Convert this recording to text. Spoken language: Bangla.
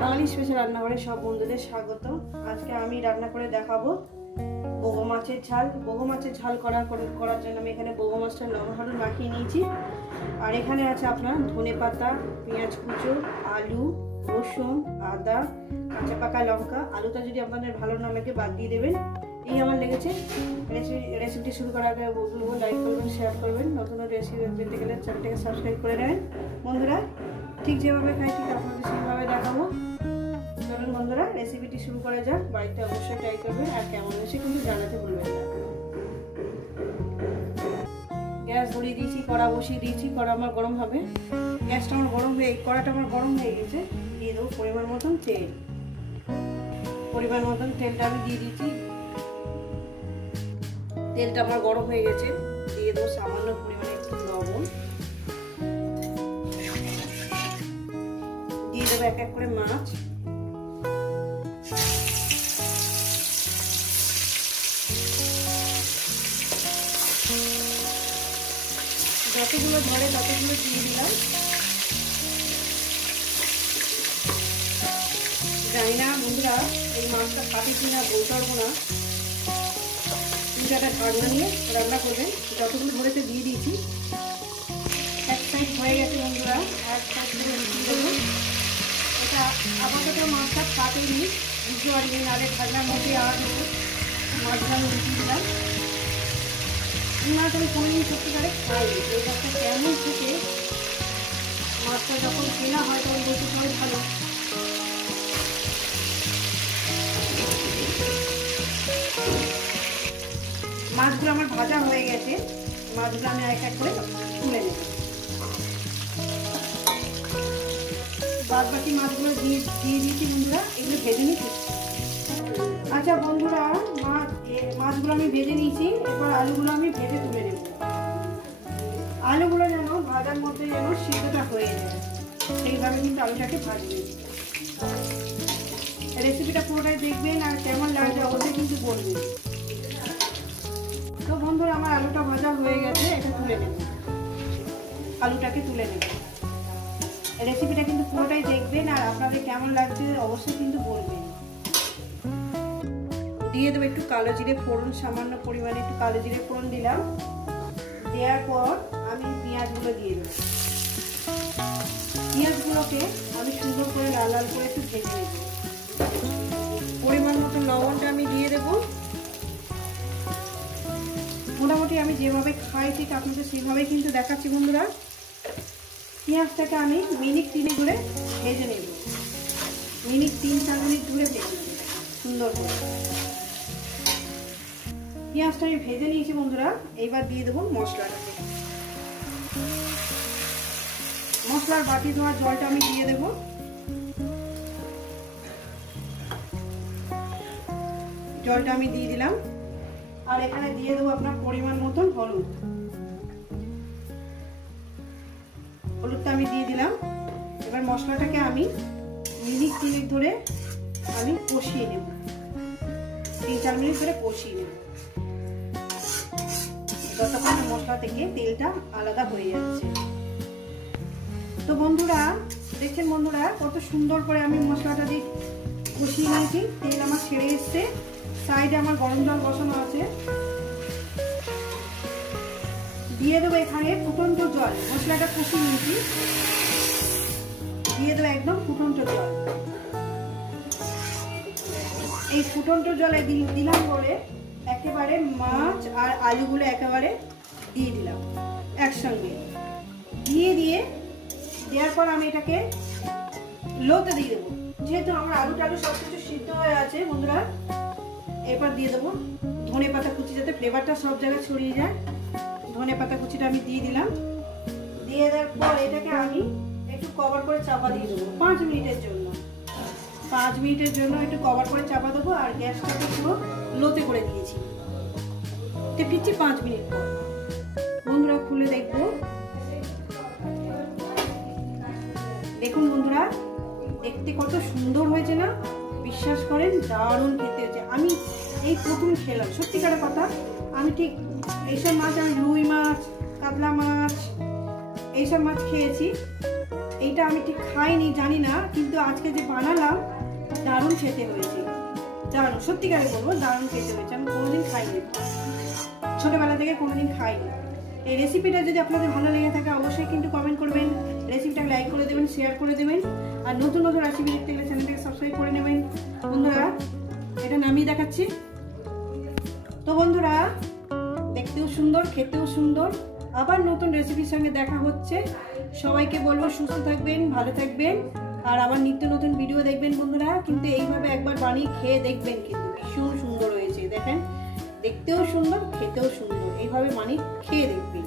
বাঙালি স্পেশাল রান্নাঘরে সব বন্ধুদের স্বাগত। আজকে আমি রান্না করে দেখাবো বগো মাছের ঝাল। বগো মাছের ঝাল করার জন্য আমি এখানে বগো মাছটা লবণ হলুদ মাখিয়ে নিয়েছি। আর এখানে আছে আপনার ধনেপাতা, পেঁয়াজ কুচো, আলু, রসুন, আদা, কাঁচা পাকা লঙ্কা। আলুটা যদি আপনাদের ভালো না লাগে বাদ দিয়ে দেবেন। এই আমার লেগেছে। রেসিপিটি শুরু করার আগে বলবো লাইক করবেন, শেয়ার করবেন। নতুন রেসিপি পেতে গেলে চ্যানেলটাকে সাবস্ক্রাইব করে নেবেন। বন্ধুরা ঠিক যেভাবে খাই ঠিক আপনাদের সেইভাবে দেখাবো। চলুন বন্ধুরা রেসিপিটি শুরু করা যাক। বাড়িতে অবশ্যই ট্রাই করবেন আর কেমন হয়েছে কিন্তু জানাতে ভুলবেন না। গ্যাস ধরিয়ে দিয়েছি, কড়া বসিয়ে দিয়েছি। কড়া আমার গরম হবে। গ্যাসটা আমার গরম হয়ে কড়াটা আমার গরম হয়ে গেছে। দিয়ে দেবো পরিমাণ মতন তেল। পরিমাণ মতন তেলটা আমি দিয়ে দিয়েছি। তেলটা আমার গরম হয়ে গেছে। দিয়ে দেবো সামান্য পরিমাণে একটু লবণ। দিয়ে দেবো এক এক করে মাছ। যতগুলো ধরে ততগুলো দিয়ে দিলাম। জানি না বন্ধুরা এই মাছটা খাবে কিনা বলতে পারবো না। একটা ঢাকনা নিয়ে রান্না করবেন। যতগুলো ধরেতে দিয়ে দিয়েছি। এক সাইড হয়ে গেছে বন্ধুরা, এক সাইড করে উঠিয়ে দেবো। এটা আপাতত মাছটা খাটেনি, বুঝতে পারিনি, নাহলে ঢাকনার মধ্যে আর মাছটা আমি উঠিয়ে দিলাম। এই মাছ আমি কোনোদিন সত্যিকারে খাইনি। এই মাছটা কেমন থেকে মাছটা যখন কেনা হয় তখন বলতে সবাই ভালো। মাছগুলো আমার ভাজা হয়ে গেছে। মাছগুলো আমি এক এক করে তুলে নেব। বাদ বাকি মাছগুলো দিয়ে দিয়েছি বন্ধুরা। এগুলো ভেজে নিচ্ছি। আচ্ছা বন্ধুরা মাছগুলো আমি ভেজে নিয়েছি। এবার আলুগুলো আমি ভেজে তুলে নেব। আলুগুলো যেন ভাজার মধ্যে যেন সিদ্ধটা হয়ে যায় সেইভাবে কিন্তু আলুটাকে ভাজবেন। রেসিপিটা পুরোটাই দেখবেন আর কেমন লাগবে অবশ্যই কিন্তু বলবেন। তো বন্ধুরা আমার আলুটা ভাজা হয়ে গেছে। এটা তুলে নেব। আলুটাকে তুলে নেব। রেসিপিটা কিন্তু পুরোটাই দেখবেন আর আপনাদের কেমন লাগছে অবশ্যই কিন্তু বলবেন। দিয়ে দেবো একটু কালো জিরে ফোড়ন, সামান্য পরিমাণে একটু কালো জিরে ফোড়ন দিলাম। দেওয়ার পর আমি পেঁয়াজগুলো দিয়ে দেবো। পেঁয়াজগুলোকে আমি সুন্দর করে লাল লাল করে একটু ভেজে নেব। পরিমাণ মতো লবণটা আমি দিয়ে দেবো। মোটামুটি আমি যেভাবে খাই ঠিক আপনাদের সেইভাবেই কিন্তু দেখাচ্ছি বন্ধুরা। পেঁয়াজটাকে আমি মিনিট 3 ধরে ভেজে নেব। মিনিট 3-4 মিনিট ধরে ভেজে নেব সুন্দর করে। পেঁয়াজটা আমি ভেজে নিয়েছি বন্ধুরা। এইবার দিয়ে দেবো মশলাটাকে। মশলার বাটি ধোয়া জলটা আমি দিয়ে দেব। জলটা আমি দিয়ে দিলাম। আর এখানে দিয়ে দেবো আপনার পরিমাণ মতন হলুদ। হলুদটা আমি দিয়ে দিলাম। এবার মশলাটাকে আমি মিনিট 3 ধরে আমি কষিয়ে নেব। 3-4 মিনিট ধরে কষিয়ে নেব যতক্ষণ মশলা থেকে তেলটা আলাদা হয়ে যাচ্ছে। তো বন্ধুরা দেখছেন বন্ধুরা কত সুন্দর করে আমি মশলাটা দিয়ে কষিয়ে নিয়েছি। তেল আমার ছেড়ে এসছে। সাইডে আমার গরম জল বসানো আছে। দিয়ে দেবো এখানে ফুটন্ত জল। মশলাটা কষিয়ে নিয়েছি। দিয়ে দেবো একদম ফুটন্ত জল। এই ফুটন্ত জলে দিলাম বলে একেবারে মাছ আর আলুগুলো একেবারে দিয়ে দিলাম একসঙ্গে। দেওয়ার পর আমি এটাকে লোতে দিয়ে দেবো। যেহেতু আমার আলু টালু সবকিছু সিদ্ধ হয়ে আছে বন্ধুরা। এরপর দিয়ে দেবো ধনেপাতা কুচি, যাতে ফ্লেভারটা সব জায়গায় ছড়িয়ে যায়। ধনেপাতা কুচিটা আমি দিয়ে দিলাম। দিয়ে দেওয়ার পর এটাকে আমি একটু কভার করে চাপা দিয়ে দেবো 5 মিনিটের জন্য। 5 মিনিটের জন্য একটু কভার করে চাপা দেবো। আর গ্যাসটাকে পুরো লোতে করে দিয়েছি। ফিরছি 5 মিনিট পর। বন্ধুরা খুলে দেখবো। দেখুন বন্ধুরা দেখতে কত সুন্দর হয়েছে না? বিশ্বাস করেন দারুণ খেতে হয়েছে। আমি এই প্রথম খেলাম সত্যিকার কথা। আমি ঠিক এইসব মাছ, আমি রুই মাছ, কাতলা মাছ এইসব মাছ খেয়েছি। এইটা আমি ঠিক খাইনি, জানি না, কিন্তু আজকে যে বানালাম দারুণ খেতে হয়েছে, দারুণ, সত্যিকারে বলবো দারুণ খেতে হয়েছে। আমি কোনোদিন খাইনি, ছোটবেলা থেকে কোনোদিন খাইনি। এই রেসিপিটা যদি আপনাদের ভালো লেগে থাকে অবশ্যই কিন্তু কমেন্ট করবেন, রেসিপিটাকে লাইক করে দেবেন, শেয়ার করে দেবেন, আর নতুন নতুন রেসিপি দেখতে গেলে চ্যানেলটাকে সাবস্ক্রাইব করে নেবেন। বন্ধুরা এটা নামিয়ে দেখাচ্ছি। তো বন্ধুরা দেখতেও সুন্দর, খেতেও সুন্দর, আবার নতুন রেসিপির সঙ্গে দেখা হচ্ছে। সবাইকে বলবো সুস্থ থাকবেন, ভালো থাকবেন, আর আবার নিত্য নতুন ভিডিও দেখবেন বন্ধুরা। কিন্তু এইভাবে একবার বানিয়ে খেয়ে দেখবেন, কিন্তু ভীষণ সুন্দর হয়েছে। দেখেন দেখতেও সুন্দর, খেতেও সুন্দর, এইভাবে বানিয়ে খেয়ে দেখবেন।